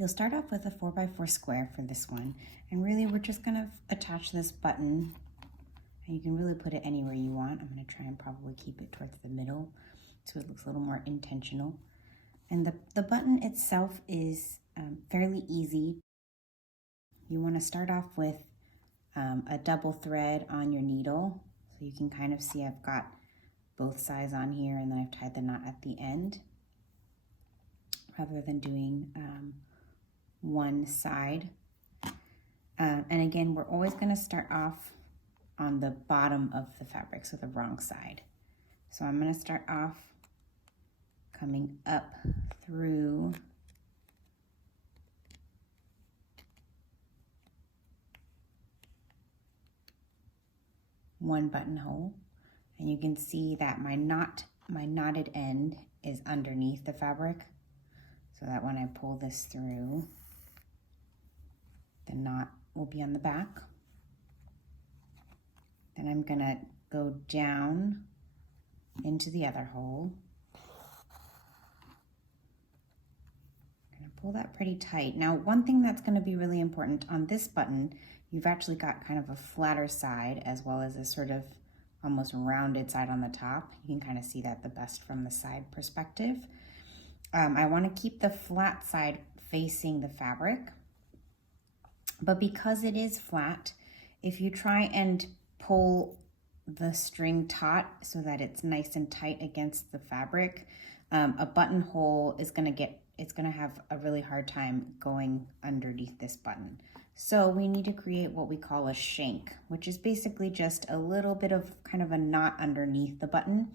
You'll start off with a 4x4 square for this one, and really we're just gonna attach this button, and you can really put it anywhere you want. I'm gonna try and probably keep it towards the middle so it looks a little more intentional. And the button itself is fairly easy. You wanna start off with a double thread on your needle. So you can kind of see I've got both sides on here, and then I've tied the knot at the end rather than doing one side. And again, we're always going to start off on the bottom of the fabric, so the wrong side. So I'm going to start off coming up through one buttonhole, and you can see that my knotted end is underneath the fabric, so that when I pull this through, the knot will be on the back. Then I'm gonna go down into the other hole. I'm gonna pull that pretty tight. Now, one thing that's gonna be really important on this button, you've actually got kind of a flatter side as well as a sort of almost rounded side on the top. You can kind of see that the best from the side perspective. I want to keep the flat side facing the fabric, but because it is flat, if you try and pull the string taut so that it's nice and tight against the fabric, a buttonhole is going to have a really hard time going underneath this button. So we need to create what we call a shank, which is basically just a little bit of kind of a knot underneath the button,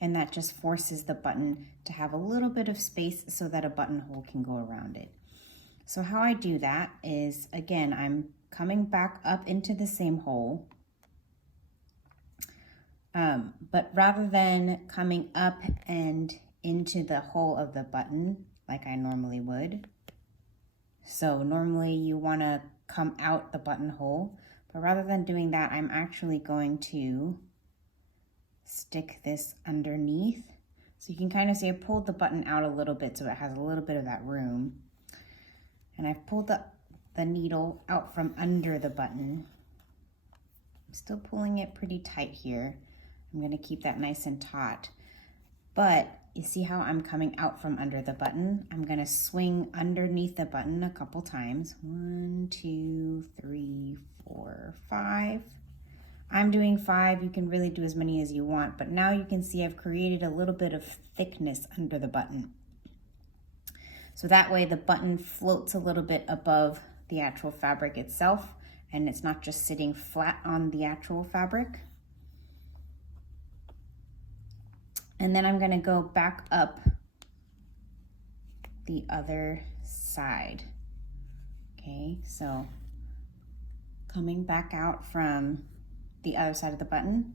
and that just forces the button to have a little bit of space so that a buttonhole can go around it. So how I do that is, again, I'm coming back up into the same hole, but rather than coming up and into the hole of the button like I normally would. So normally you want to come out the buttonhole, but rather than doing that, I'm actually going to stick this underneath. So you can kind of see I pulled the button out a little bit so it has a little bit of that room. And I've pulled the needle out from under the button. I'm still pulling it pretty tight here. I'm going to keep that nice and taut. But you see how I'm coming out from under the button? I'm going to swing underneath the button a couple times. 1, 2, 3, 4, 5. I'm doing 5. You can really do as many as you want, but now you can see I've created a little bit of thickness under the button. So that way the button floats a little bit above the actual fabric itself, and it's not just sitting flat on the actual fabric. And then I'm going to go back up the other side. Okay, so coming back out from the other side of the button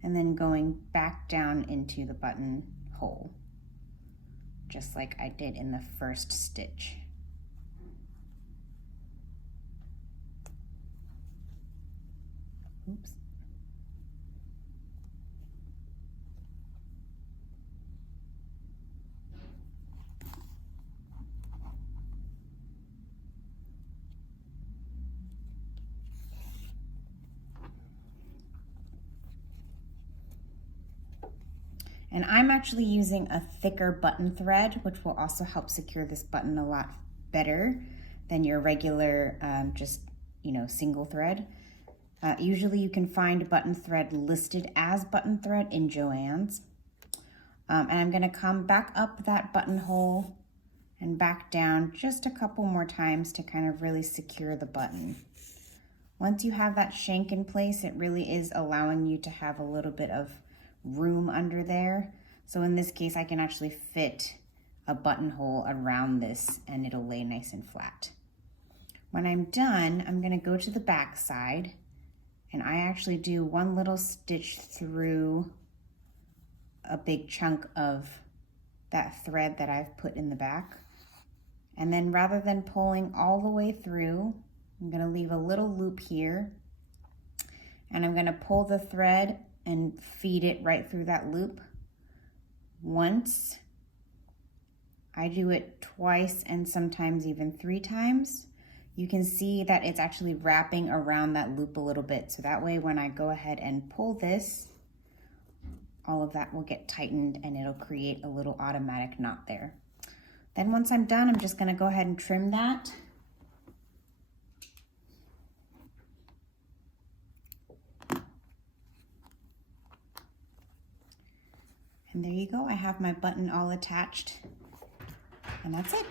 and then going back down into the button hole, just like I did in the first stitch. Oops. And I'm actually using a thicker button thread, which will also help secure this button a lot better than your regular single thread. Usually you can find button thread listed as button thread in Joann's. And I'm gonna come back up that buttonhole and back down just a couple more times to kind of really secure the button. Once you have that shank in place, it really is allowing you to have a little bit of room under there. So in this case, I can actually fit a buttonhole around this and it'll lay nice and flat. When I'm done, I'm gonna go to the back side, and I actually do one little stitch through a big chunk of that thread that I've put in the back. And then rather than pulling all the way through, I'm gonna leave a little loop here, and I'm gonna pull the thread and feed it right through that loop once. I do it twice and sometimes even 3 times. You can see that it's actually wrapping around that loop a little bit. So that way when I go ahead and pull this, all of that will get tightened and it'll create a little automatic knot there. Then once I'm done, I'm just gonna go ahead and trim that. And there you go, I have my button all attached. And that's it.